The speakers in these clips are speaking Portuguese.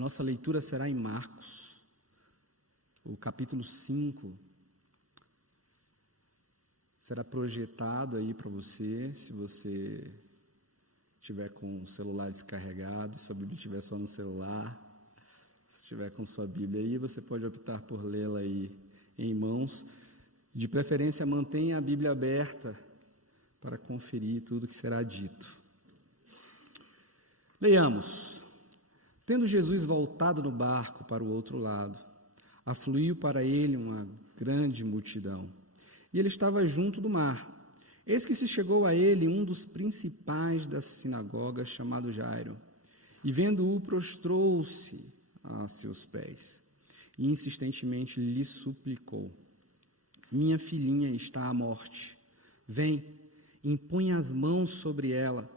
nossa leitura será em Marcos, o capítulo 5. Será projetado aí para você, se você estiver com o celular descarregado, se a Bíblia estiver só no celular, se estiver com sua Bíblia aí, você pode optar por lê-la aí em mãos. De preferência, mantenha a Bíblia aberta para conferir tudo que será dito. Leiamos. Tendo Jesus voltado no barco para o outro lado, afluiu para ele uma grande multidão, e ele estava junto do mar. Eis que se chegou a ele um dos principais da sinagoga, chamado Jairo, e vendo-o, prostrou-se a seus pés, e insistentemente lhe suplicou: minha filhinha está à morte, vem, impõe as mãos sobre ela,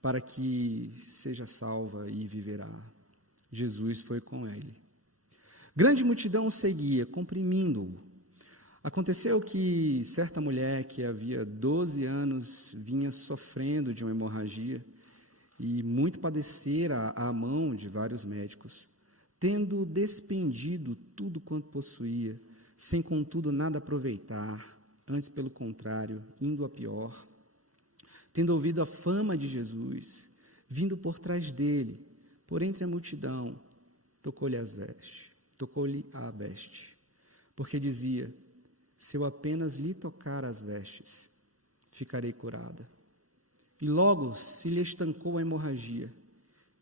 para que seja salva e viverá. Jesus foi com ele. Grande multidão o seguia, comprimindo-o. Aconteceu que certa mulher que havia 12 anos vinha sofrendo de uma hemorragia e muito padecera à mão de vários médicos, tendo despendido tudo quanto possuía, sem contudo nada aproveitar, antes pelo contrário, indo a pior. Tendo ouvido a fama de Jesus, vindo por trás dele, por entre a multidão, tocou-lhe a veste, porque dizia: se eu apenas lhe tocar as vestes, ficarei curada. E logo se lhe estancou a hemorragia,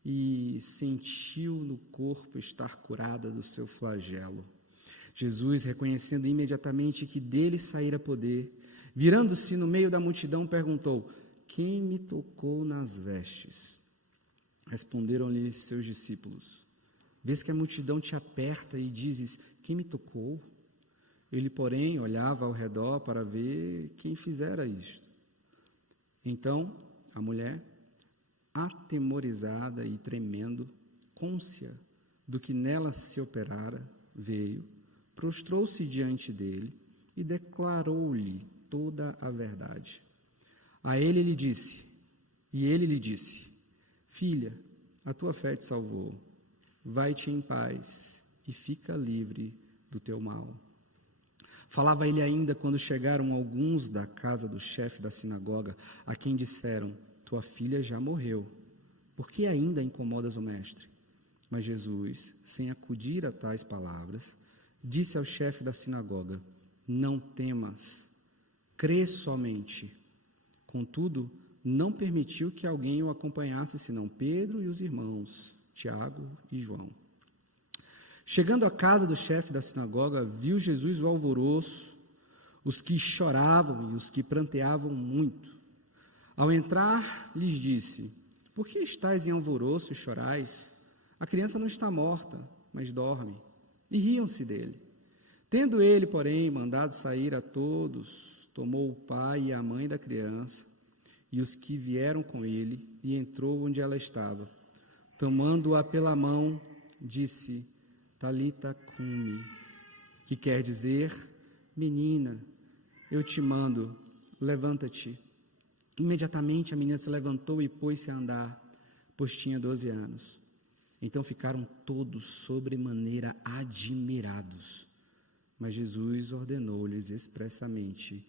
e sentiu no corpo estar curada do seu flagelo. Jesus, reconhecendo imediatamente que dele saíra poder, virando-se no meio da multidão, perguntou: quem me tocou nas vestes? Responderam-lhe seus discípulos: vês que a multidão te aperta e dizes: quem me tocou? Ele, porém, olhava ao redor para ver quem fizera isto. Então, a mulher, atemorizada e tremendo, cônscia do que nela se operara, veio, prostrou-se diante dele e declarou-lhe toda a verdade. Ele lhe disse: filha, a tua fé te salvou, vai-te em paz e fica livre do teu mal. Falava ele ainda quando chegaram alguns da casa do chefe da sinagoga, a quem disseram: tua filha já morreu, por que ainda incomodas o mestre? Mas Jesus, sem acudir a tais palavras, disse ao chefe da sinagoga: não temas, crê somente. Contudo, não permitiu que alguém o acompanhasse, senão Pedro e os irmãos, Tiago e João. Chegando à casa do chefe da sinagoga, viu Jesus o alvoroço, os que choravam e os que pranteavam muito. Ao entrar, lhes disse: por que estáis em alvoroço e chorais? A criança não está morta, mas dorme. E riam-se dele. Tendo ele, porém, mandado sair a todos, tomou o pai e a mãe da criança e os que vieram com ele, e entrou onde ela estava. Tomando-a pela mão, disse: Talita cumi, que quer dizer: menina, eu te mando, levanta-te. Imediatamente a menina se levantou e pôs-se a andar, pois tinha 12 anos. Então ficaram todos sobremaneira admirados. Mas Jesus ordenou-lhes expressamente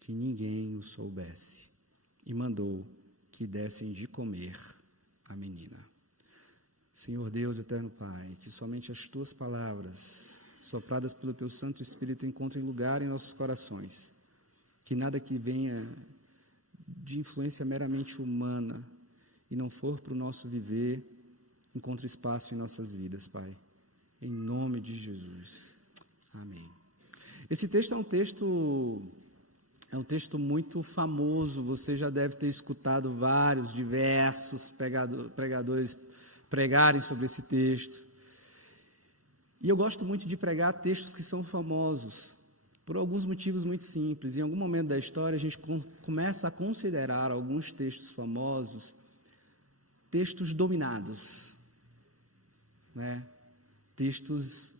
que ninguém o soubesse, e mandou que dessem de comer à menina. Senhor Deus, eterno Pai, que somente as Tuas palavras, sopradas pelo Teu Santo Espírito, encontrem lugar em nossos corações, que nada que venha de influência meramente humana e não for para o nosso viver, encontre espaço em nossas vidas, Pai, em nome de Jesus, amém. Esse texto é um texto muito famoso, você já deve ter escutado diversos pregadores pregarem sobre esse texto. E eu gosto muito de pregar textos que são famosos, por alguns motivos muito simples. Em algum momento da história, a gente começa a considerar alguns textos famosos textos dominados, né? Textos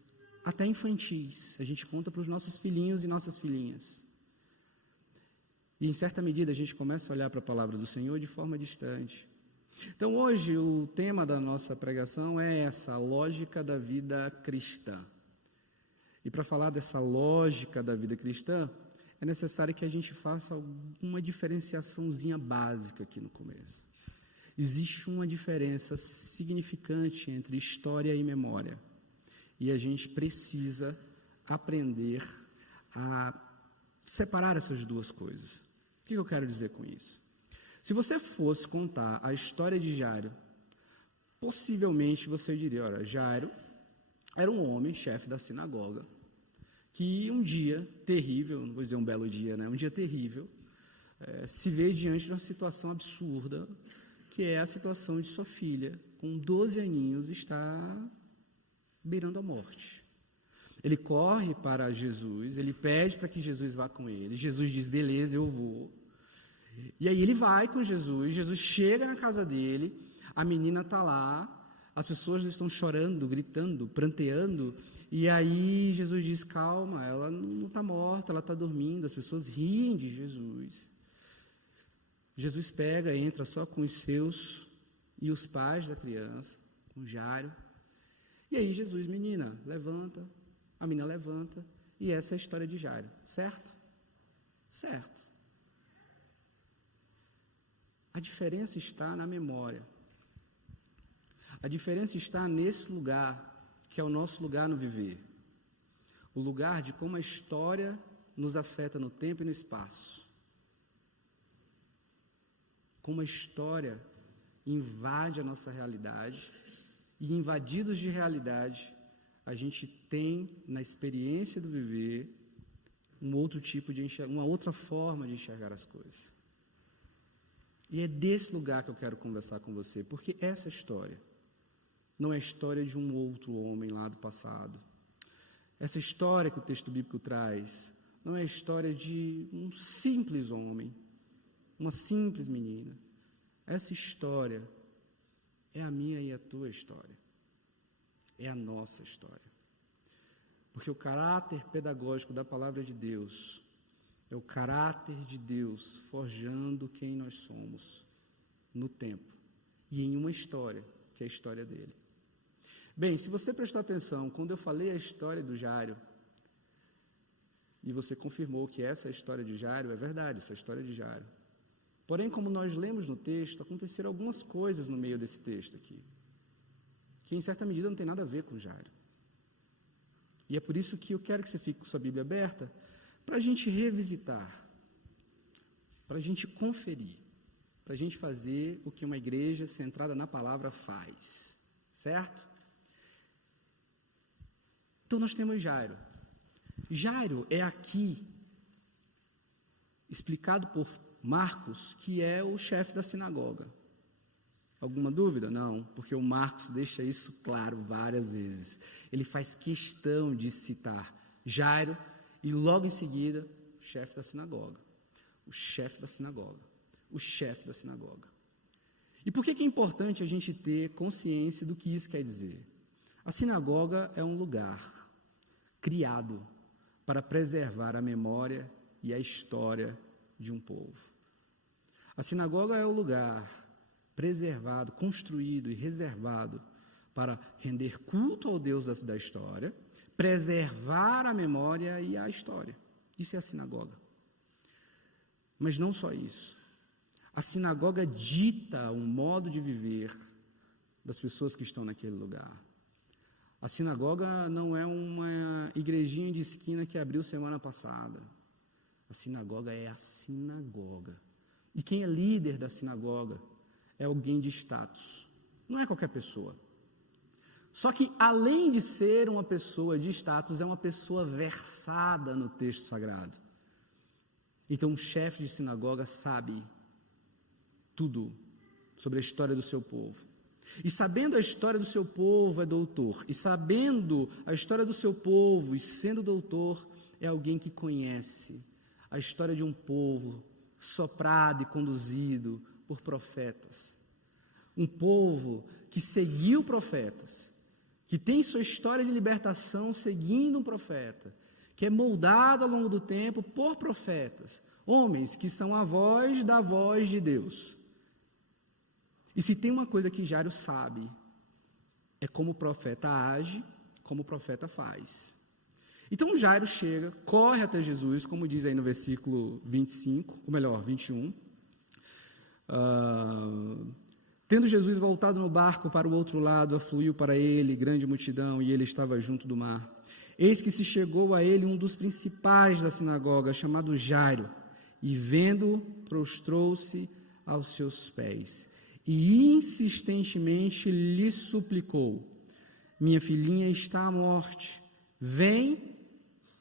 até infantis. A gente conta para os nossos filhinhos e nossas filhinhas. E, em certa medida, a gente começa a olhar para a palavra do Senhor de forma distante. Então, hoje, o tema da nossa pregação é essa, a lógica da vida cristã. E para falar dessa lógica da vida cristã, é necessário que a gente faça uma diferenciaçãozinha básica aqui no começo. Existe uma diferença significante entre história e memória. E a gente precisa aprender a separar essas duas coisas. O que eu quero dizer com isso? Se você fosse contar a história de Jairo, possivelmente você diria, olha, Jairo era um homem, chefe da sinagoga, que um dia terrível, não vou dizer um belo dia, né? Um dia terrível, se vê diante de uma situação absurda, que é a situação de sua filha, com 12 aninhos, está beirando a morte. Ele corre para Jesus, ele pede para que Jesus vá com ele. Jesus diz, beleza, eu vou. E aí ele vai com Jesus, Jesus chega na casa dele, a menina está lá, as pessoas estão chorando, gritando, pranteando, e aí Jesus diz, calma, ela não está morta, ela está dormindo, as pessoas riem de Jesus. Jesus pega, entra só com os seus e os pais da criança, com Jairo, e aí Jesus, menina, levanta, a menina levanta, e essa é a história de Jairo, certo? Certo. A diferença está na memória. A diferença está nesse lugar, que é o nosso lugar no viver. O lugar de como a história nos afeta no tempo e no espaço. Como a história invade a nossa realidade, e invadidos de realidade, a gente tem na experiência do viver um outro tipo de uma outra forma de enxergar as coisas. E é desse lugar que eu quero conversar com você, porque essa história não é a história de um outro homem lá do passado. Essa história que o texto bíblico traz não é a história de um simples homem, uma simples menina. Essa história é a minha e a tua história. É a nossa história. Porque o caráter pedagógico da palavra de Deus é o caráter de Deus forjando quem nós somos no tempo e em uma história, que é a história dele. Bem, se você prestou atenção, quando eu falei a história do Jairo, e você confirmou que essa é a história de Jairo, é verdade, essa é a história de Jairo. Porém, como nós lemos no texto, aconteceram algumas coisas no meio desse texto aqui, que em certa medida não tem nada a ver com Jairo. E é por isso que eu quero que você fique com sua Bíblia aberta, para a gente revisitar, para a gente conferir, para a gente fazer o que uma igreja centrada na palavra faz, certo? Então nós temos Jairo. Jairo é aqui explicado por Marcos, que é o chefe da sinagoga. Alguma dúvida? Não, porque o Marcos deixa isso claro várias vezes. Ele faz questão de citar Jairo e logo em seguida o chefe da sinagoga. O chefe da sinagoga. O chefe da sinagoga. E por que é importante a gente ter consciência do que isso quer dizer? A sinagoga é um lugar criado para preservar a memória e a história de um povo. A sinagoga é o lugar preservado, construído e reservado para render culto ao Deus da história, preservar a memória e a história. Isso é a sinagoga. Mas não só isso. A sinagoga dita um modo de viver das pessoas que estão naquele lugar. A sinagoga não é uma igrejinha de esquina que abriu semana passada. A sinagoga é a sinagoga. E quem é líder da sinagoga é alguém de status. Não é qualquer pessoa. Só que, além de ser uma pessoa de status, é uma pessoa versada no texto sagrado. Então, um chefe de sinagoga sabe tudo sobre a história do seu povo. E sabendo a história do seu povo é doutor. E sabendo a história do seu povo e sendo doutor, é alguém que conhece a história de um povo soprado e conduzido por profetas. Um povo que seguiu profetas, que tem sua história de libertação seguindo um profeta, que é moldado ao longo do tempo por profetas, homens que são a voz da voz de Deus. E se tem uma coisa que Jairo sabe, é como o profeta age, como o profeta faz. Então Jairo chega, corre até Jesus, como diz aí no versículo 25, ou melhor, 21. Tendo Jesus voltado no barco para o outro lado, afluiu para ele grande multidão, e ele estava junto do mar. Eis que se chegou a ele um dos principais da sinagoga, chamado Jairo, e vendo-o, prostrou-se aos seus pés, e insistentemente lhe suplicou: minha filhinha está à morte, vem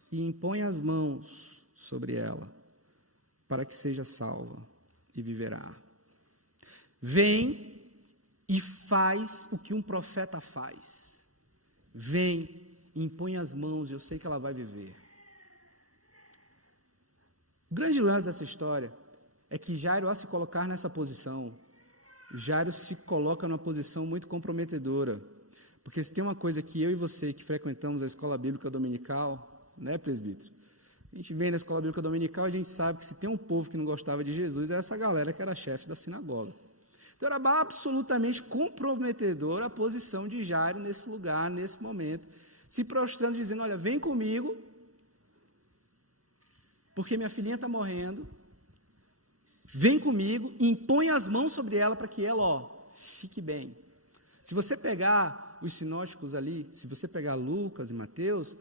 e impõe as mãos sobre ela, para que seja salva e viverá. Vem e faz o que um profeta faz. Vem, impõe as mãos, eu sei que ela vai viver. O grande lance dessa história é que Jairo, ao se colocar nessa posição, Jairo se coloca numa posição muito comprometedora. Porque se tem uma coisa que eu e você que frequentamos a escola bíblica dominical, né, presbítero? A gente vem na escola bíblica dominical e a gente sabe que se tem um povo que não gostava de Jesus, é essa galera que era chefe da sinagoga. Então era absolutamente comprometedora a posição de Jairo nesse lugar, nesse momento, se prostrando, dizendo: olha, vem comigo, porque minha filhinha está morrendo, vem comigo, impõe as mãos sobre ela para que ela, fique bem. Se você pegar os sinóticos ali, se você pegar Lucas e Mateus,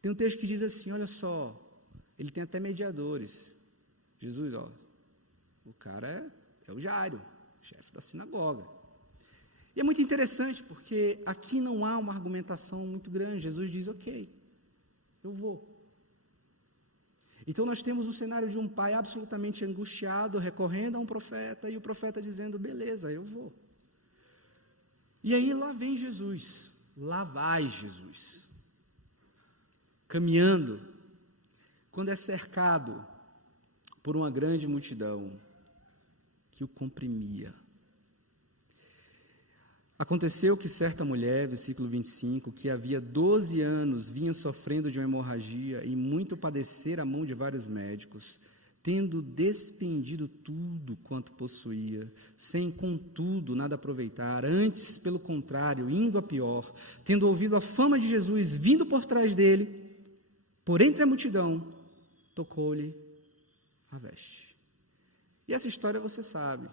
tem um texto que diz assim: olha só, ele tem até mediadores. Jesus, o cara é o Jairo, chefe da sinagoga. E é muito interessante, porque aqui não há uma argumentação muito grande. Jesus diz: ok, eu vou. Então nós temos o cenário de um pai absolutamente angustiado, recorrendo a um profeta, e o profeta dizendo: beleza, eu vou. E aí lá vem Jesus, lá vai Jesus, caminhando, quando é cercado por uma grande multidão que o comprimia. Aconteceu que certa mulher, versículo 25, que havia 12 anos vinha sofrendo de uma hemorragia e muito padecera a mão de vários médicos, tendo despendido tudo quanto possuía, sem contudo nada aproveitar, antes pelo contrário, indo a pior, tendo ouvido a fama de Jesus vindo por trás dele, por entre a multidão, tocou-lhe a veste. E essa história você sabe.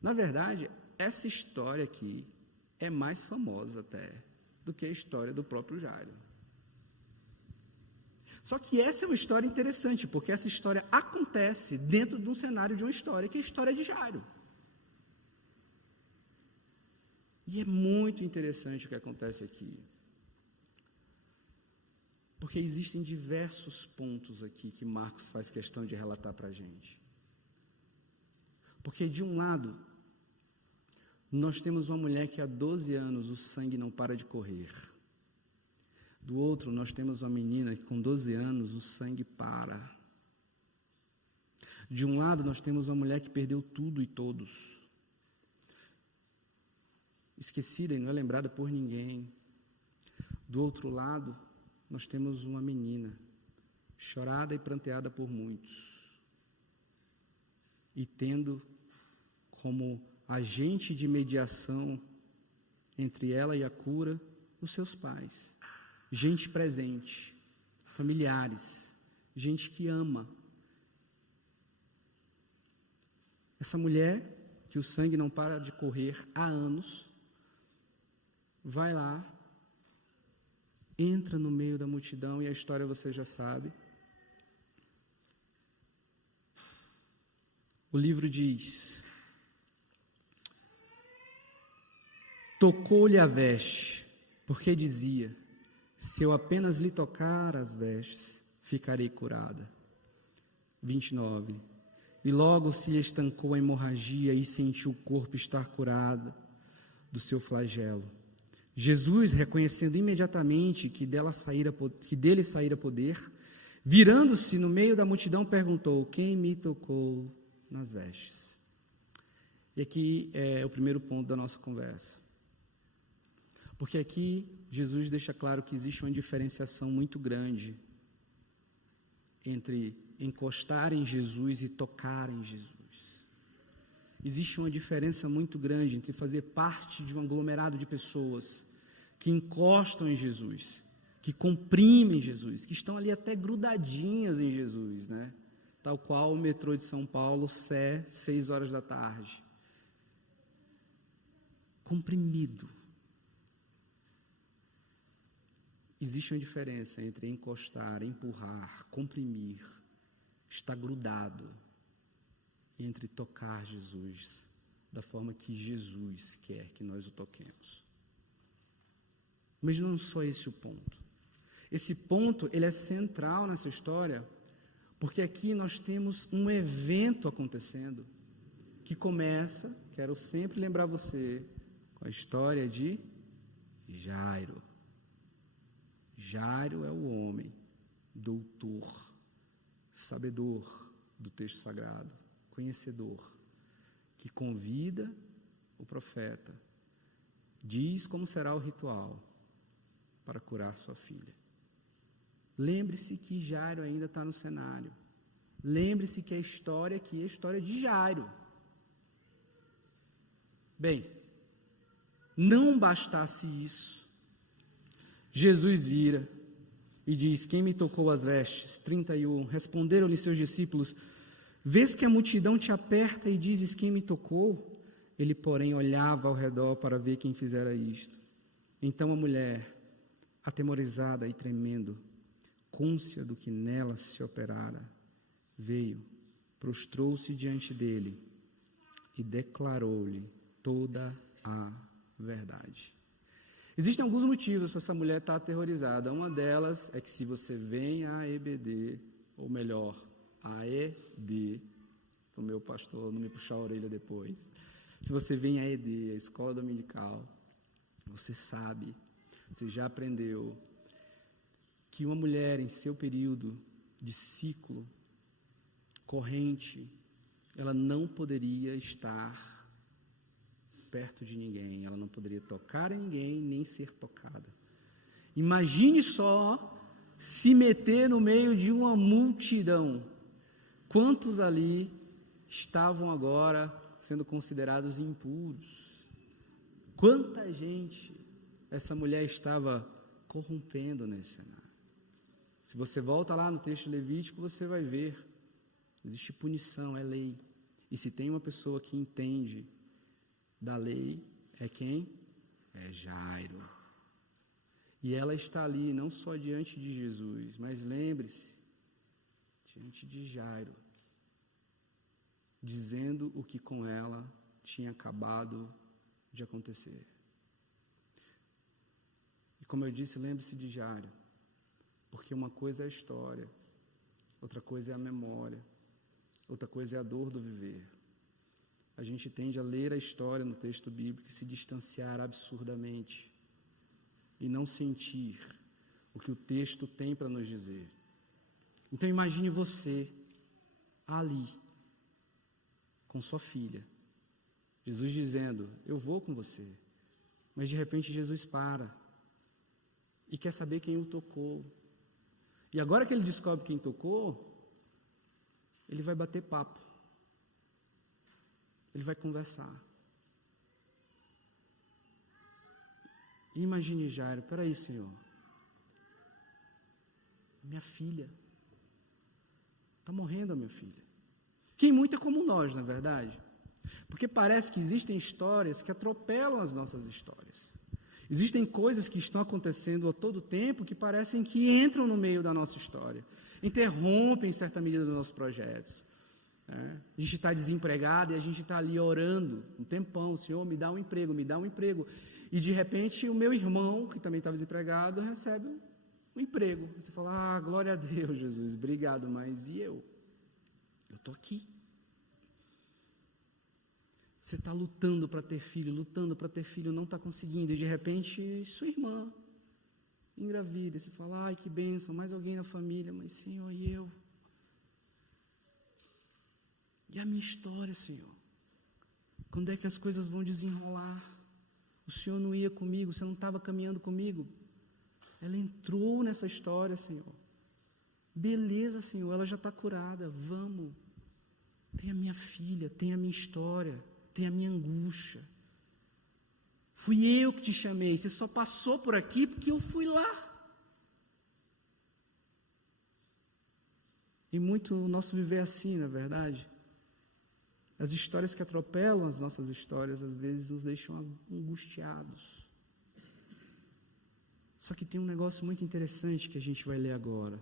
Na verdade, essa história aqui é mais famosa até do que a história do próprio Jairo. Só que essa é uma história interessante, porque essa história acontece dentro de um cenário de uma história, que é a história de Jairo. E é muito interessante o que acontece aqui. Porque existem diversos pontos aqui que Marcos faz questão de relatar para a gente. Porque de um lado, nós temos uma mulher que há 12 anos o sangue não para de correr. Do outro, nós temos uma menina que com 12 anos o sangue para. De um lado, nós temos uma mulher que perdeu tudo e todos. Esquecida e não é lembrada por ninguém. Do outro lado, nós temos uma menina chorada e pranteada por muitos. E tendo como agente de mediação entre ela e a cura os seus pais. Gente presente, familiares, gente que ama. Essa mulher, que o sangue não para de correr há anos, vai lá, entra no meio da multidão, e a história você já sabe. O livro diz: tocou-lhe a veste, porque dizia: se eu apenas lhe tocar as vestes, ficarei curada. 29. E logo se lhe estancou a hemorragia e sentiu o corpo estar curado do seu flagelo. Jesus, reconhecendo imediatamente que dele saíra poder, virando-se no meio da multidão, perguntou: quem me tocou nas vestes? E aqui é o primeiro ponto da nossa conversa. Porque aqui Jesus deixa claro que existe uma diferenciação muito grande entre encostar em Jesus e tocar em Jesus. existe uma diferença muito grande entre fazer parte de um aglomerado de pessoas que encostam em Jesus, que comprimem Jesus, que estão ali até grudadinhas em Jesus, né? Tal qual o metrô de São Paulo, Sé, 6 horas da tarde. Comprimido. Existe uma diferença entre encostar, empurrar, comprimir, estar grudado, entre tocar Jesus da forma que Jesus quer que nós o toquemos. Mas não só esse o ponto. Esse ponto, ele é central nessa história, porque aqui nós temos um evento acontecendo, que começa, quero sempre lembrar você, com a história de Jairo. Jairo é o homem, doutor, sabedor do texto sagrado, conhecedor, que convida o profeta, diz como será o ritual para curar sua filha. Lembre-se que Jairo ainda está no cenário. Lembre-se que a história aqui é a história de Jairo. Bem, não bastasse isso, Jesus vira e diz: quem me tocou as vestes? 31. Responderam-lhe seus discípulos: vês que a multidão te aperta e dizes: quem me tocou? Ele, porém, olhava ao redor para ver quem fizera isto. Então a mulher, atemorizada e tremendo, cônscia do que nela se operara, veio, prostrou-se diante dele e declarou-lhe toda a verdade. Existem alguns motivos para essa mulher estar aterrorizada. Uma delas é que se você vem à EBD, ou melhor, a ED, para o meu pastor não me puxar a orelha depois, se você vem à ED, a escola dominical, você sabe, você já aprendeu que uma mulher em seu período de ciclo corrente, ela não poderia estar perto de ninguém, ela não poderia tocar em ninguém, nem ser tocada. Imagine só se meter no meio de uma multidão. Quantos ali estavam agora sendo considerados impuros? Quanta gente essa mulher estava corrompendo nesse cenário? Se você volta lá no texto levítico, você vai ver, existe punição, é lei. E se tem uma pessoa que entende da lei, é quem? É Jairo. E ela está ali não só diante de Jesus, mas lembre-se, diante de Jairo, dizendo o que com ela tinha acabado de acontecer. E como eu disse, lembre-se de Jairo, porque uma coisa é a história, outra coisa é a memória, outra coisa é a dor do viver. A gente tende a ler a história no texto bíblico e se distanciar absurdamente e não sentir o que o texto tem para nos dizer. Então imagine você ali, com sua filha, Jesus dizendo: eu vou com você, mas de repente Jesus para e quer saber quem o tocou. E agora que ele descobre quem tocou, ele vai bater papo. Ele vai conversar. E imagine Jairo: peraí, Senhor, minha filha, está morrendo a minha filha. Que muito é como nós, na verdade. Porque parece que existem histórias que atropelam as nossas histórias. Existem coisas que estão acontecendo a todo tempo que parecem que entram no meio da nossa história, interrompem em certa medida dos nossos projetos. A gente está desempregado e a gente está ali orando um tempão: Senhor, me dá um emprego, me dá um emprego. E de repente o meu irmão, que também estava desempregado, recebe um emprego. Você fala: ah, glória a Deus, Jesus, obrigado, mas e eu? Eu estou aqui. Você está lutando para ter filho, não está conseguindo, e de repente sua irmã engravida, e você fala: ai, que bênção, mais alguém na família, mas Senhor, e eu? E a minha história, Senhor? Quando é que as coisas vão desenrolar? O Senhor não ia comigo, você não estava caminhando comigo. Ela entrou nessa história, Senhor. Beleza, Senhor, ela já está curada, vamos. Tem a minha filha, tem a minha história. tem a minha angústia. Fui eu que te chamei, você só passou por aqui porque eu fui lá. E muito o nosso viver é assim, na verdade. As histórias que atropelam as nossas histórias, às vezes nos deixam angustiados. Só que tem um negócio muito interessante que a gente vai ler agora.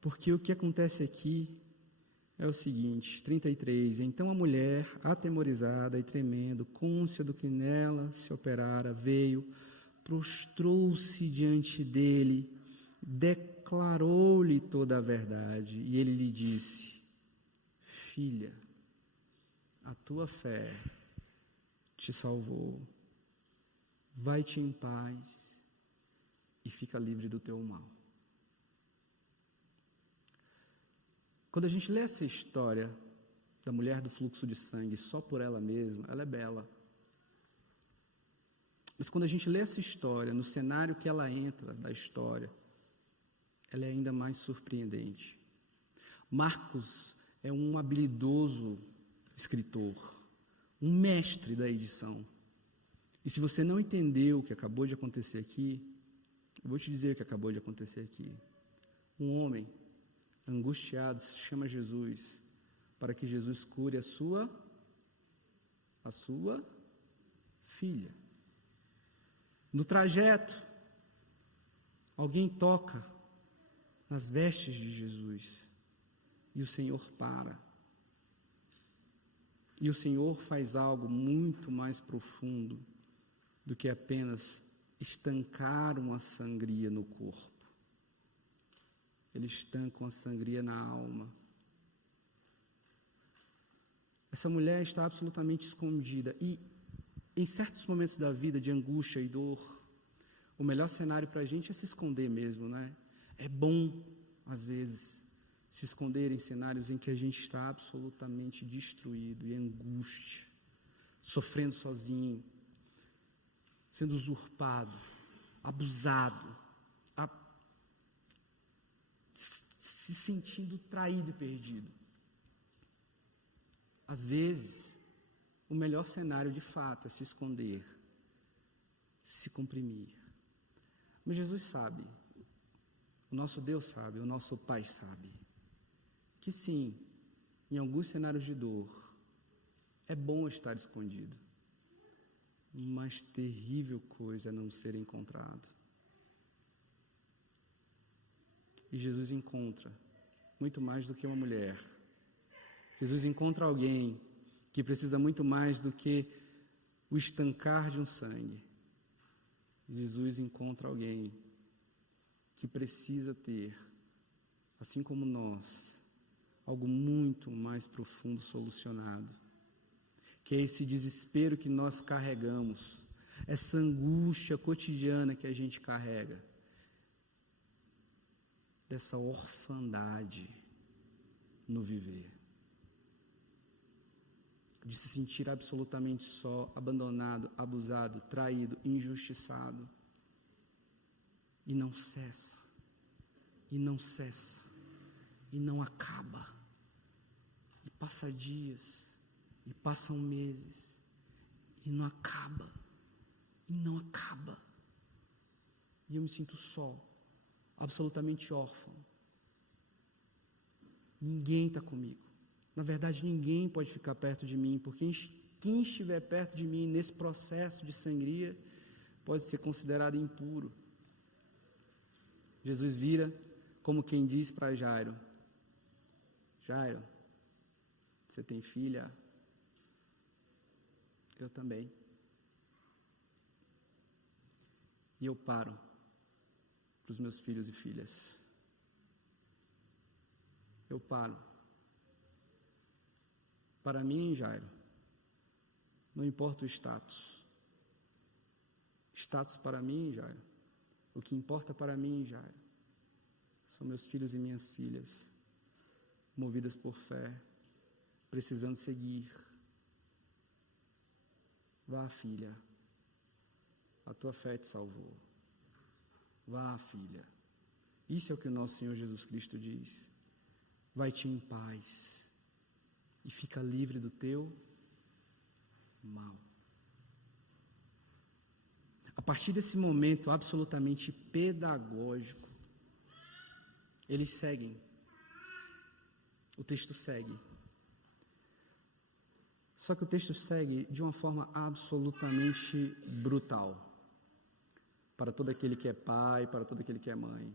Porque o que acontece aqui é o seguinte, 33, então a mulher, atemorizada e tremendo, cônscia do que nela se operara, veio, prostrou-se diante dele, declarou-lhe toda a verdade, e ele lhe disse, filha, a tua fé te salvou, vai-te em paz e fica livre do teu mal. Quando a gente lê essa história da mulher do fluxo de sangue só por ela mesma, ela é bela. Mas quando a gente lê essa história, no cenário que ela entra da história, ela é ainda mais surpreendente. Marcos é um habilidoso escritor, um mestre da edição. E se você não entendeu o que acabou de acontecer aqui, eu vou te dizer o que acabou de acontecer aqui. Um homem angustiado chama Jesus para que Jesus cure a sua filha. No trajeto, alguém toca nas vestes de Jesus e o Senhor para. E o Senhor faz algo muito mais profundo do que apenas estancar uma sangria no corpo. Ele estanca uma sangria na alma. Essa mulher está absolutamente escondida. E em certos momentos da vida de angústia e dor, o melhor cenário para a gente é se esconder mesmo, né? É bom, às vezes, se esconder em cenários em que a gente está absolutamente destruído, em angústia, sofrendo sozinho, sendo usurpado, abusado, se sentindo traído e perdido. Às vezes, o melhor cenário de fato é se esconder, se comprimir. Mas Jesus sabe, o nosso Deus sabe, o nosso Pai sabe, que sim, em alguns cenários de dor, é bom estar escondido, mas terrível coisa é não ser encontrado. E Jesus encontra muito mais do que uma mulher. Jesus encontra alguém que precisa muito mais do que o estancar de um sangue. Jesus encontra alguém que precisa ter, assim como nós, algo muito mais profundo solucionado, que é esse desespero que nós carregamos, essa angústia cotidiana que a gente carrega, dessa orfandade no viver, de se sentir absolutamente só, abandonado, abusado, traído, injustiçado, e não cessa, e não cessa, e não acaba, e passa dias, e passam meses, e não acaba, e não acaba, e eu me sinto só, absolutamente órfão. Ninguém está comigo. Na verdade, ninguém pode ficar perto de mim, porque quem estiver perto de mim nesse processo de sangria pode ser considerado impuro. Jesus vira como quem diz para Jairo: Jairo, você tem filha? Eu também. E eu paro para os meus filhos e filhas. Eu paro. Para mim, Jairo, não importa o status. Status para mim, Jairo. O que importa para mim, Jairo, são meus filhos e minhas filhas, movidas por fé, precisando seguir. Vá, filha, a tua fé te salvou. Vá, filha. Isso é o que o nosso Senhor Jesus Cristo diz. Vai-te em paz e fica livre do teu mal. A partir desse momento absolutamente pedagógico, eles seguem. O texto segue. Só que o texto segue de uma forma absolutamente brutal. Para todo aquele que é pai, para todo aquele que é mãe.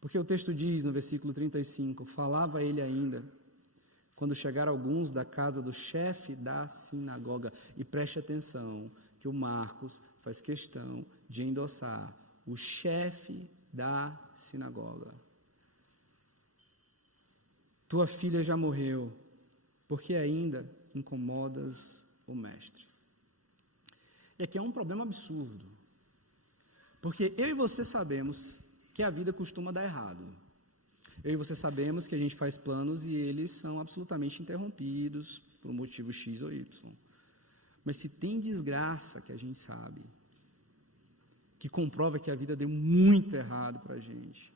Porque o texto diz no versículo 35, falava ele ainda, quando chegaram alguns da casa do chefe da sinagoga. E preste atenção, que o Marcos faz questão de endossar o chefe da sinagoga. Tua filha já morreu, porque ainda incomodas o mestre. E aqui é um problema absurdo, porque eu e você sabemos que a vida costuma dar errado. Eu e você sabemos que a gente faz planos e eles são absolutamente interrompidos por um motivo X ou Y. Mas se tem desgraça que a gente sabe, que comprova que a vida deu muito errado para a gente,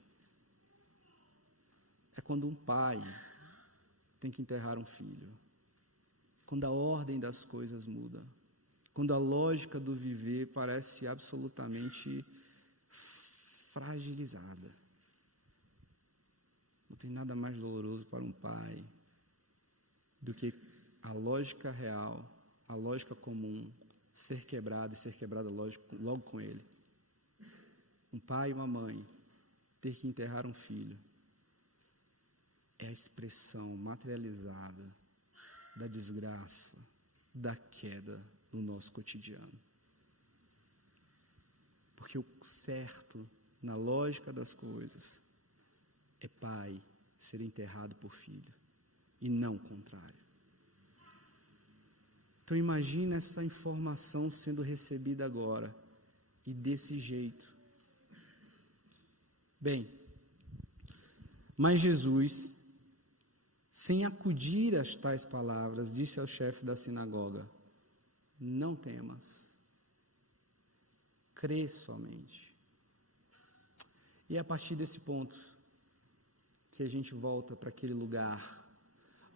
é quando um pai tem que enterrar um filho. Quando a ordem das coisas muda. Quando a lógica do viver parece absolutamente fragilizada. Não tem nada mais doloroso para um pai do que a lógica real, a lógica comum, ser quebrada e ser quebrada logo com ele. Um pai e uma mãe ter que enterrar um filho é a expressão materializada da desgraça, da queda no nosso cotidiano. Porque o certo, na lógica das coisas, é pai ser enterrado por filho, e não o contrário. Então imagina essa informação sendo recebida agora, e desse jeito. Bem, mas Jesus, sem acudir às tais palavras, disse ao chefe da sinagoga, não temas, crê somente. E é a partir desse ponto que a gente volta para aquele lugar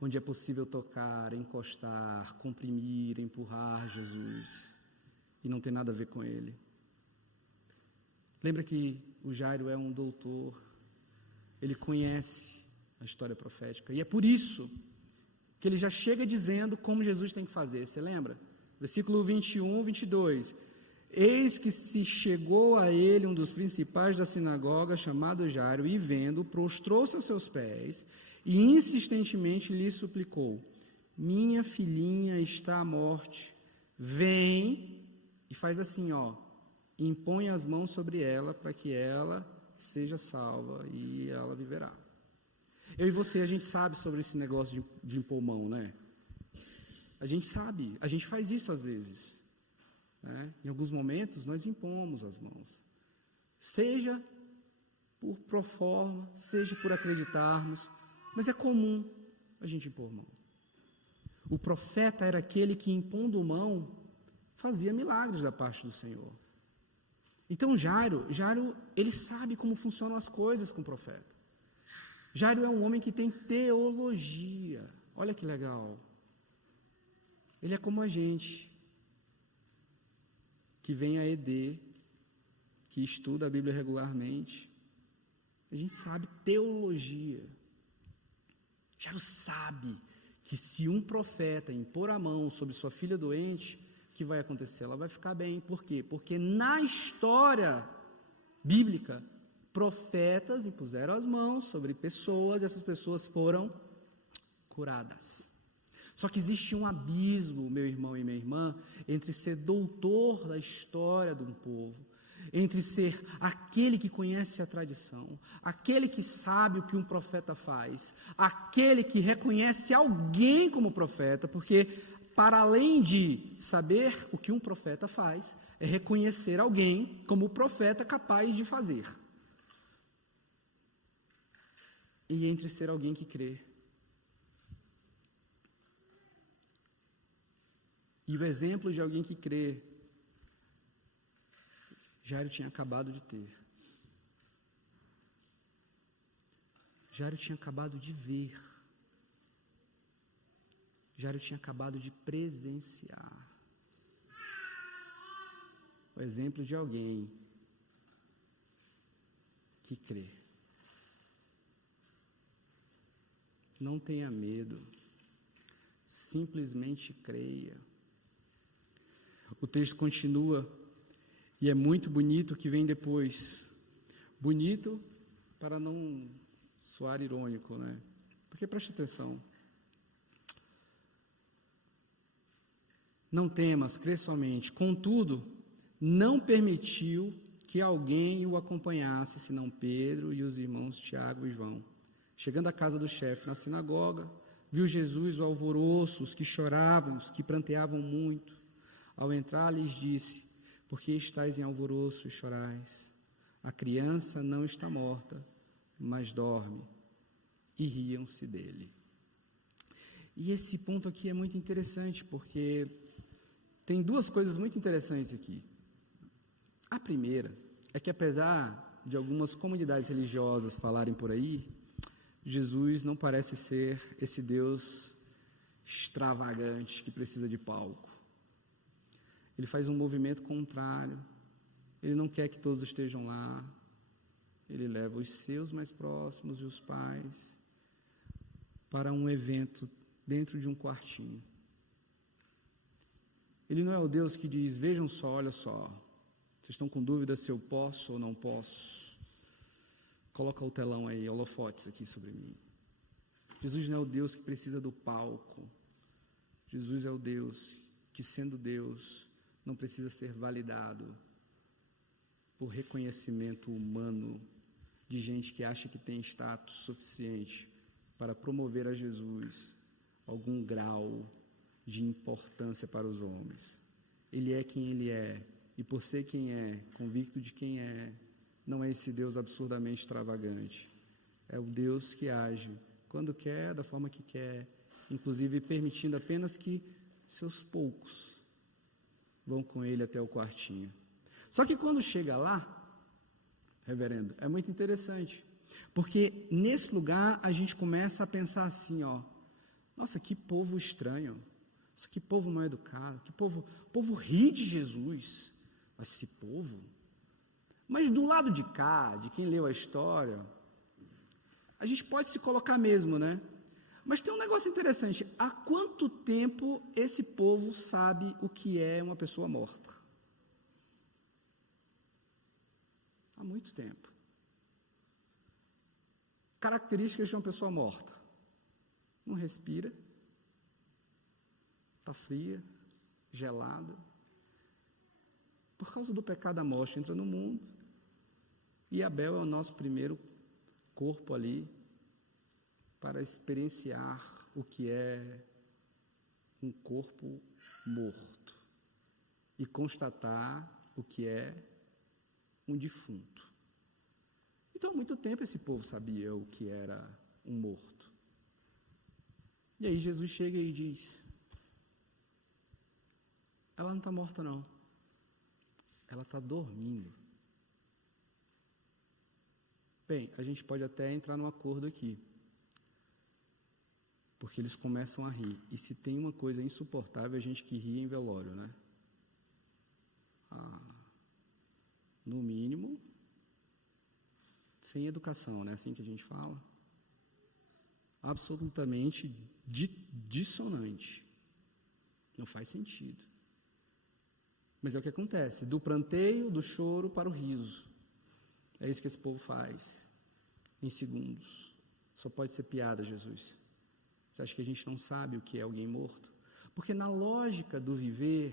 onde é possível tocar, encostar, comprimir, empurrar Jesus, e não tem nada a ver com ele. Lembra que o Jairo é um doutor, ele conhece a história profética, e é por isso que ele já chega dizendo como Jesus tem que fazer, você lembra? Versículo 21, 22, eis que se chegou a ele um dos principais da sinagoga, chamado Jairo, e vendo, prostrou-se aos seus pés, e insistentemente lhe suplicou, minha filhinha está à morte, vem, e faz assim, impõe as mãos sobre ela, para que ela seja salva, e ela viverá. Eu e você, a gente sabe sobre esse negócio de impor mão, né? A gente sabe, a gente faz isso às vezes. Né? Em alguns momentos, nós impomos as mãos. Seja por proforma, seja por acreditarmos, mas é comum a gente impor mão. O profeta era aquele que, impondo mão, fazia milagres da parte do Senhor. Então Jairo, ele sabe como funcionam as coisas com o profeta. Jairo é um homem que tem teologia. Olha que legal. Ele é como a gente, que vem a ED, que estuda a Bíblia regularmente. A gente sabe teologia. Jairo sabe que se um profeta impor a mão sobre sua filha doente, o que vai acontecer? Ela vai ficar bem. Por quê? Porque na história bíblica, profetas impuseram as mãos sobre pessoas e essas pessoas foram curadas. Só que existe um abismo, meu irmão e minha irmã, entre ser doutor da história de um povo, entre ser aquele que conhece a tradição, aquele que sabe o que um profeta faz, aquele que reconhece alguém como profeta, porque para além de saber o que um profeta faz, é reconhecer alguém como profeta capaz de fazer. E entre ser alguém que crê. E o exemplo de alguém que crê, Jairo tinha acabado de ter. Jairo tinha acabado de ver. Jairo tinha acabado de presenciar o exemplo de alguém que crê. Não tenha medo, simplesmente creia. O texto continua e é muito bonito o que vem depois. Bonito para não soar irônico, né? Porque preste atenção. Não temas, crê somente. Contudo, não permitiu que alguém o acompanhasse, senão Pedro e os irmãos Tiago e João. Chegando à casa do chefe na sinagoga, viu Jesus o alvoroço, os que choravam, os que pranteavam muito. Ao entrar, lhes disse: por que estáis em alvoroço e chorais? A criança não está morta, mas dorme. E riam-se dele. E esse ponto aqui é muito interessante, porque tem duas coisas muito interessantes aqui. A primeira é que, apesar de algumas comunidades religiosas falarem por aí, Jesus não parece ser esse Deus extravagante que precisa de palco. Ele faz um movimento contrário. Ele não quer que todos estejam lá. Ele leva os seus mais próximos e os pais para um evento dentro de um quartinho. Ele não é o Deus que diz: vejam só, olha só, vocês estão com dúvida se eu posso ou não posso? Coloca o telão aí, holofotes aqui sobre mim. Jesus não é o Deus que precisa do palco. Jesus é o Deus que, sendo Deus, não precisa ser validado por reconhecimento humano de gente que acha que tem status suficiente para promover a Jesus algum grau de importância para os homens. Ele é quem Ele é, e por ser quem é, convicto de quem é, não é esse Deus absurdamente extravagante. É o Deus que age quando quer, da forma que quer, inclusive permitindo apenas que seus poucos vão com Ele até o quartinho. Só que quando chega lá, reverendo, é muito interessante, porque nesse lugar a gente começa a pensar assim, nossa, que povo estranho, nossa, que povo mal educado, que povo ri de Jesus, esse povo. Mas do lado de cá, de quem leu a história, a gente pode se colocar mesmo, né? Mas tem um negócio interessante, há quanto tempo esse povo sabe o que é uma pessoa morta? Há muito tempo. Características de uma pessoa morta: não respira, está fria, gelada. Por causa do pecado, a morte entra no mundo, e Abel é o nosso primeiro corpo ali para experienciar o que é um corpo morto e constatar o que é um defunto. Então, há muito tempo esse povo sabia o que era um morto. E aí Jesus chega e diz: ela não está morta não, ela está dormindo. Bem, a gente pode até entrar num acordo aqui, porque eles começam a rir, e se tem uma coisa insuportável, é a gente que ri em velório, né? No mínimo, sem educação, né? Assim que a gente fala. Absolutamente dissonante. Não faz sentido. Mas é o que acontece, do pranteio, do choro para o riso. É isso que esse povo faz, em segundos. Só pode ser piada, Jesus. Você acha que a gente não sabe o que é alguém morto? Porque na lógica do viver,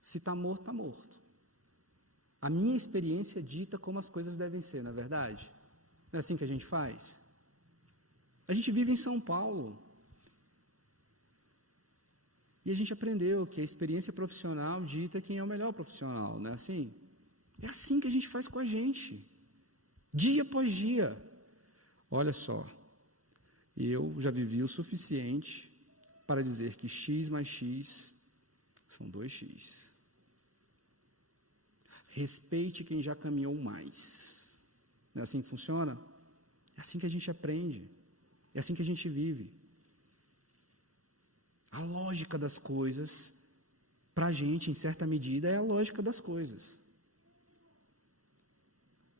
se está morto, está morto. A minha experiência dita como as coisas devem ser, não é verdade? Não é assim que a gente faz? A gente vive em São Paulo. E a gente aprendeu que a experiência profissional dita quem é o melhor profissional, não é assim? É assim que a gente faz com a gente, dia após dia. Olha só, eu já vivi o suficiente para dizer que X mais X são 2X. Respeite quem já caminhou mais. Não é assim que funciona? É assim que a gente aprende. É assim que a gente vive. A lógica das coisas, para a gente, em certa medida, é a lógica das coisas.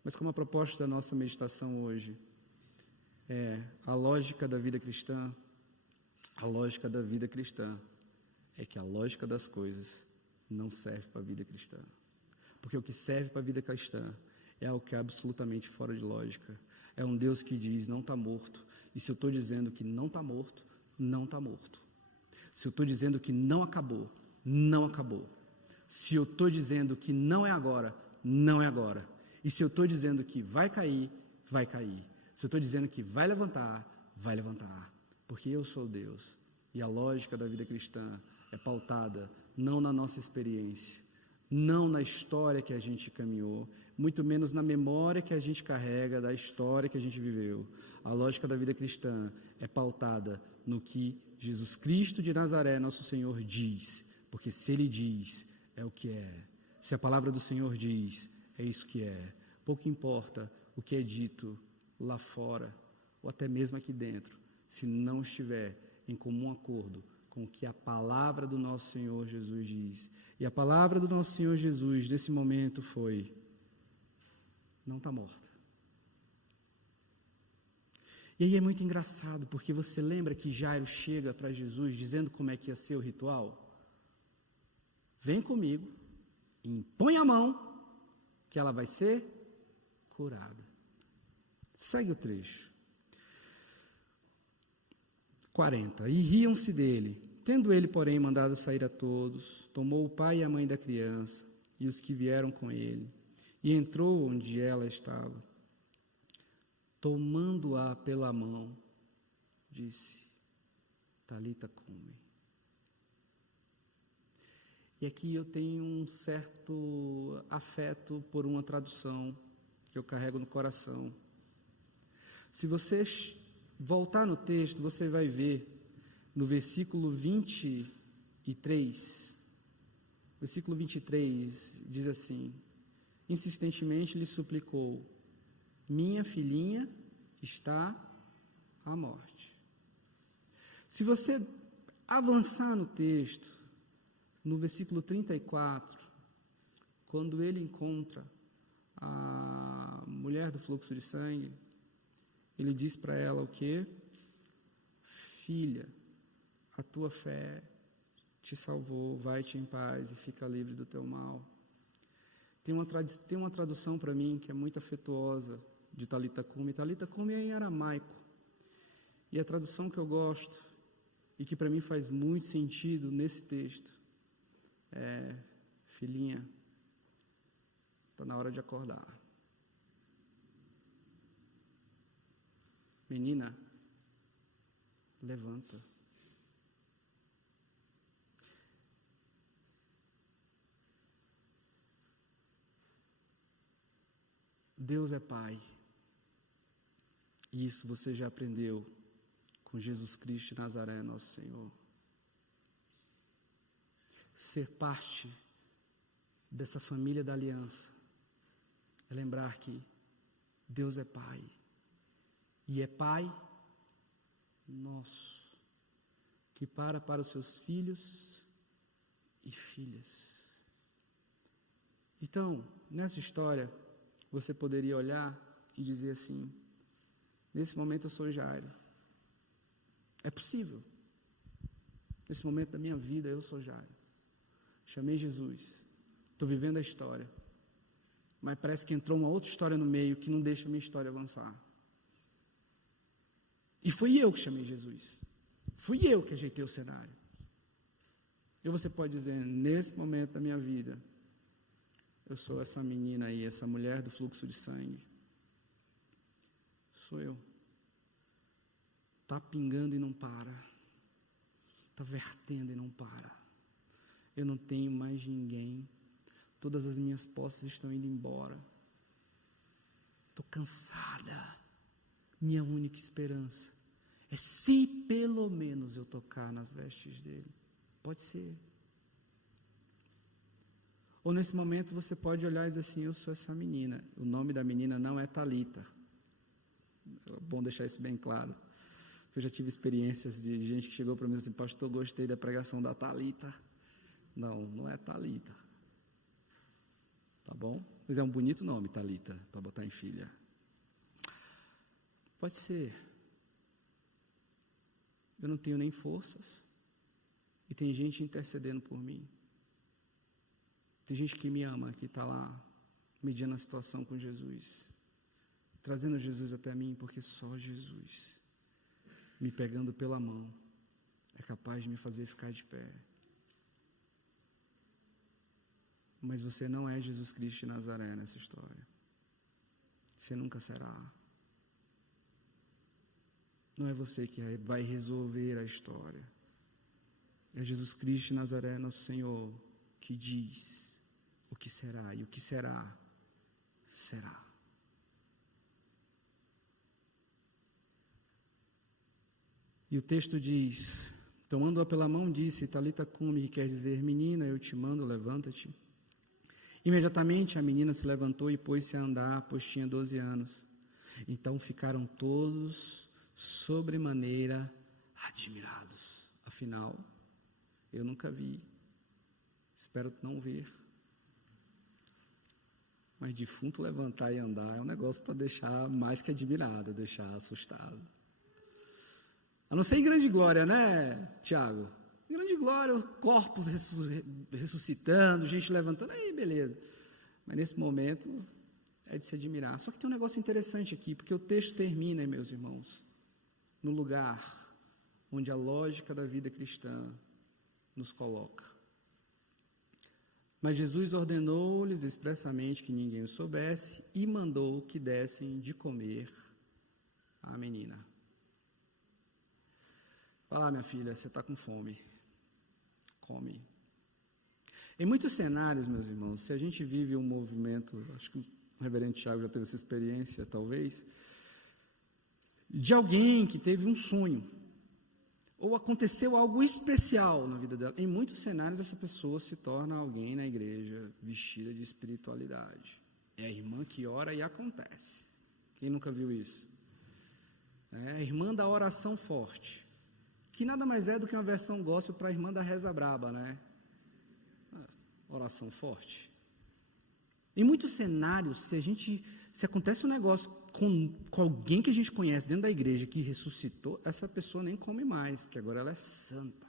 Mas como a proposta da nossa meditação hoje é a lógica da vida cristã, a lógica da vida cristã é que a lógica das coisas não serve para a vida cristã. Porque o que serve para a vida cristã é algo que é absolutamente fora de lógica. É um Deus que diz, não está morto. E se eu estou dizendo que não está morto, não está morto. Se eu estou dizendo que não acabou, não acabou. Se eu estou dizendo que não é agora, não é agora. E se eu estou dizendo que vai cair, vai cair. Se eu estou dizendo que vai levantar, vai levantar. Porque eu sou Deus. E a lógica da vida cristã é pautada não na nossa experiência, não na história que a gente caminhou, muito menos na memória que a gente carrega da história que a gente viveu. A lógica da vida cristã é pautada no que Jesus Cristo de Nazaré, nosso Senhor, diz. Porque se Ele diz, é o que é. Se a palavra do Senhor diz, é isso que é. Pouco importa o que é dito lá fora, ou até mesmo aqui dentro, se não estiver em comum acordo com o que a palavra do nosso Senhor Jesus diz. E a palavra do nosso Senhor Jesus, nesse momento, foi: não está morta. E aí é muito engraçado, porque você lembra que Jairo chega para Jesus dizendo como é que ia ser o ritual? Vem comigo, impõe a mão, que ela vai ser curada. Segue o trecho. 40. E riam-se dele. Tendo ele, porém, mandado sair a todos, tomou o pai e a mãe da criança e os que vieram com ele, e entrou onde ela estava. Tomando-a pela mão, disse: Talita cumi. E aqui eu tenho um certo afeto por uma tradução que eu carrego no coração. Se você voltar no texto, você vai ver no versículo 23, versículo 23 diz assim: insistentemente lhe suplicou: minha filhinha está à morte. Se você avançar no texto, no versículo 34, quando ele encontra a mulher do fluxo de sangue, ele diz para ela o quê? Filha, a tua fé te salvou, vai-te em paz e fica livre do teu mal. Tem uma tradução para mim que é muito afetuosa de Talita cumi. Talita cumi é em aramaico. E a tradução que eu gosto e que para mim faz muito sentido nesse texto é: filhinha, está na hora de acordar. Menina, levanta. Deus é Pai. Isso você já aprendeu com Jesus Cristo de Nazaré, nosso Senhor. Ser parte dessa família da aliança é lembrar que Deus é Pai. E é Pai nosso, que para os seus filhos e filhas. Então, nessa história, você poderia olhar e dizer assim: nesse momento eu sou Jairo. É possível. Nesse momento da minha vida eu sou Jairo. Chamei Jesus. Estou vivendo a história. Mas parece que entrou uma outra história no meio que não deixa a minha história avançar. E fui eu que chamei Jesus. Fui eu que ajeitei o cenário. E você pode dizer: nesse momento da minha vida, eu sou essa menina aí, essa mulher do fluxo de sangue. Sou eu. Está pingando e não para. Está vertendo e não para. Eu não tenho mais ninguém. Todas as minhas posses estão indo embora. Estou cansada. Minha única esperança é se pelo menos eu tocar nas vestes dele. Pode ser. Ou nesse momento você pode olhar e dizer assim: eu sou essa menina. O nome da menina não é Talita. É bom deixar isso bem claro. Eu já tive experiências de gente que chegou para mim e disse assim, pastor, gostei da pregação da Thalita. Não, não é Thalita. Tá bom? Mas é um bonito nome, Thalita, para botar em filha. Pode ser. Eu não tenho nem forças. E tem gente intercedendo por mim. Tem gente que me ama, que está lá, mediando a situação com Jesus. Trazendo Jesus até mim, porque só Jesus, me pegando pela mão, é capaz de me fazer ficar de pé. Mas você não é Jesus Cristo de Nazaré nessa história. Você nunca será. Não é você que vai resolver a história. É Jesus Cristo de Nazaré, nosso Senhor, que diz o que será, e o que será, será. E o texto diz, tomando-a pela mão, disse, Thalita cumi, que quer dizer, menina, eu te mando, levanta-te. Imediatamente a menina se levantou e pôs-se a andar, pois tinha 12 anos. Então ficaram todos sobremaneira admirados. Afinal, eu nunca vi, espero não ver. Mas defunto levantar e andar é um negócio para deixar mais que admirado, deixar assustado. A não ser em grande glória, né, Tiago? Em grande glória, corpos ressuscitando, gente levantando, aí beleza. Mas nesse momento é de se admirar. Só que tem um negócio interessante aqui, porque o texto termina, meus irmãos, no lugar onde a lógica da vida cristã nos coloca. Mas Jesus ordenou-lhes expressamente que ninguém o soubesse e mandou que dessem de comer à menina. Vai lá, minha filha, você está com fome. Come. Em muitos cenários, meus irmãos, se a gente vive um movimento, acho que o reverendo Tiago já teve essa experiência, talvez, de alguém que teve um sonho, ou aconteceu algo especial na vida dela. Em muitos cenários, essa pessoa se torna alguém na igreja vestida de espiritualidade. É a irmã que ora e acontece. Quem nunca viu isso? É a irmã da oração forte, que nada mais é do que uma versão gospel para a irmã da reza braba, né? Oração forte. Em muitos cenários, se acontece um negócio com alguém que a gente conhece dentro da igreja que ressuscitou, essa pessoa nem come mais, porque agora ela é santa.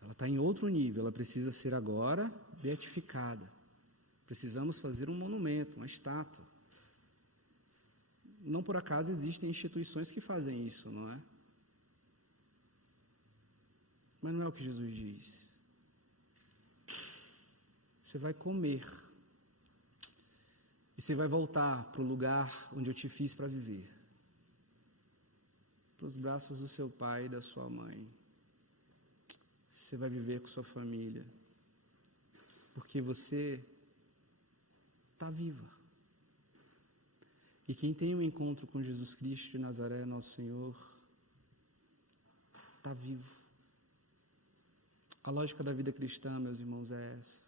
Ela está em outro nível, ela precisa ser agora beatificada. Precisamos fazer um monumento, uma estátua. Não por acaso existem instituições que fazem isso, não é? Mas não é o que Jesus diz. Você vai comer. E você vai voltar para o lugar onde eu te fiz para viver. Para os braços do seu pai e da sua mãe. Você vai viver com sua família. Porque você está viva. E quem tem um encontro com Jesus Cristo de Nazaré, nosso Senhor, está vivo. A lógica da vida cristã, meus irmãos, é essa.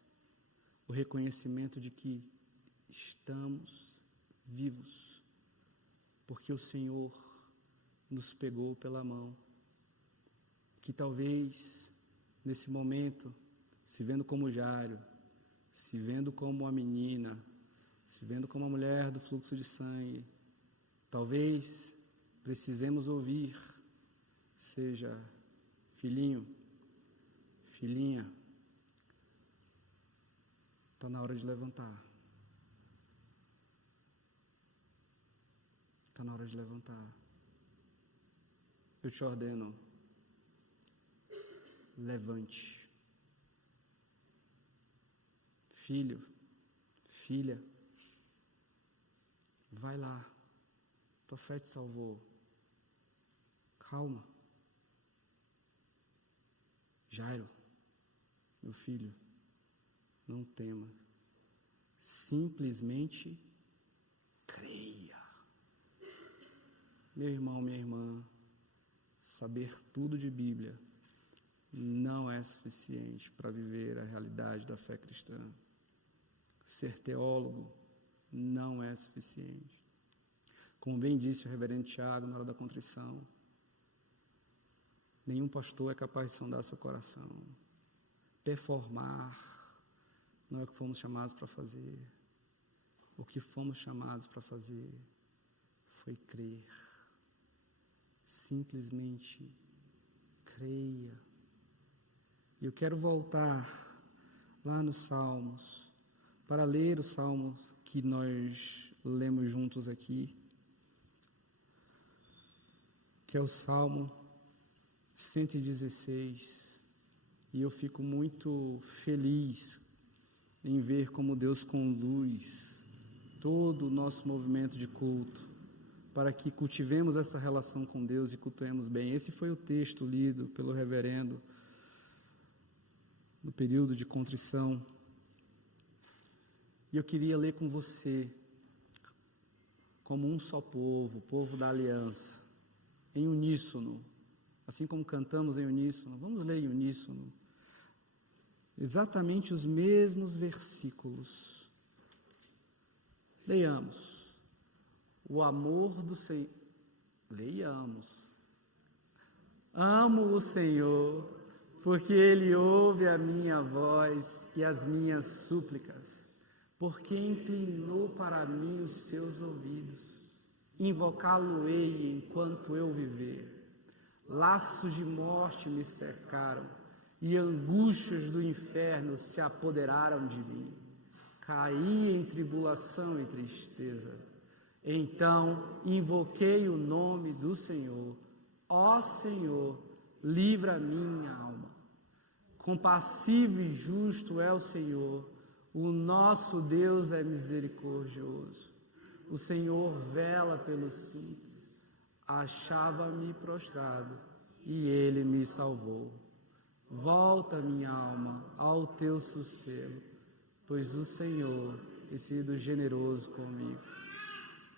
O reconhecimento de que estamos vivos, porque o Senhor nos pegou pela mão. Que talvez, nesse momento, se vendo como Jairo, se vendo como a menina, se vendo como a mulher do fluxo de sangue, talvez precisemos ouvir, seja filhinho, filhinha, está na hora de levantar. Está na hora de levantar. Eu te ordeno, levante. Filho, filha, vai lá. Tua fé te salvou. Calma. Jairo, meu filho, não tema. Simplesmente creia. Meu irmão, minha irmã, saber tudo de Bíblia não é suficiente para viver a realidade da fé cristã. Ser teólogo não é suficiente. Como bem disse o reverendo Tiago na hora da contrição, Nenhum pastor é capaz de sondar seu coração. Performar não é o que fomos chamados para fazer. O que fomos chamados para fazer foi crer. Simplesmente creia. E eu quero voltar lá nos Salmos, para ler os Salmos que nós lemos juntos aqui, que é o Salmo 116, e eu fico muito feliz em ver como Deus conduz todo o nosso movimento de culto, para que cultivemos essa relação com Deus e cultuemos bem. Esse foi o texto lido pelo reverendo no período de contrição, e eu queria ler com você, como um só povo, o povo da aliança, em uníssono, assim como cantamos em uníssono, vamos ler em uníssono, exatamente os mesmos versículos. Leiamos. O amor do Senhor, leiamos. Amo o Senhor, porque Ele ouve a minha voz e as minhas súplicas, porque inclinou para mim os seus ouvidos. Invocá-lo-ei enquanto eu viver. Laços de morte me cercaram, e angústias do inferno se apoderaram de mim. Caí em tribulação e tristeza. Então invoquei o nome do Senhor. Ó Senhor, livra a minha alma. Compassivo e justo é o Senhor, o nosso Deus é misericordioso. O Senhor vela pelos simples. Achava-me prostrado e Ele me salvou. Volta, minha alma, ao teu sossego, pois o Senhor tem sido generoso comigo.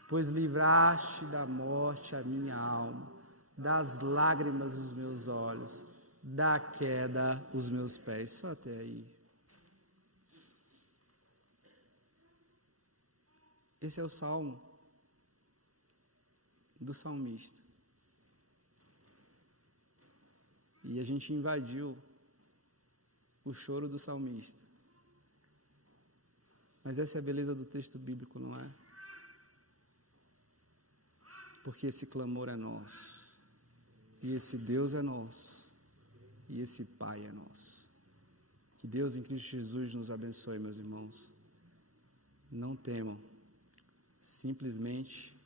Pois livraste da morte a minha alma, das lágrimas os meus olhos, da queda os meus pés. Só até aí. Esse é o salmo do salmista. E a gente invadiu o choro do salmista. Mas essa é a beleza do texto bíblico, não é? Porque esse clamor é nosso, e esse Deus é nosso, e esse Pai é nosso. Que Deus em Cristo Jesus nos abençoe, meus irmãos. Não temam, simplesmente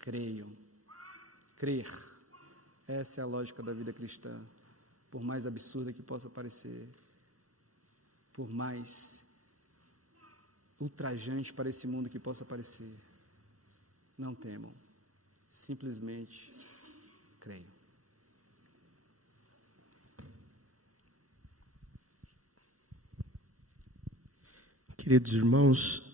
creiam. Crer, essa é a lógica da vida cristã, por mais absurda que possa parecer, por mais ultrajante para esse mundo que possa parecer. Não temam, simplesmente creiam. Queridos irmãos,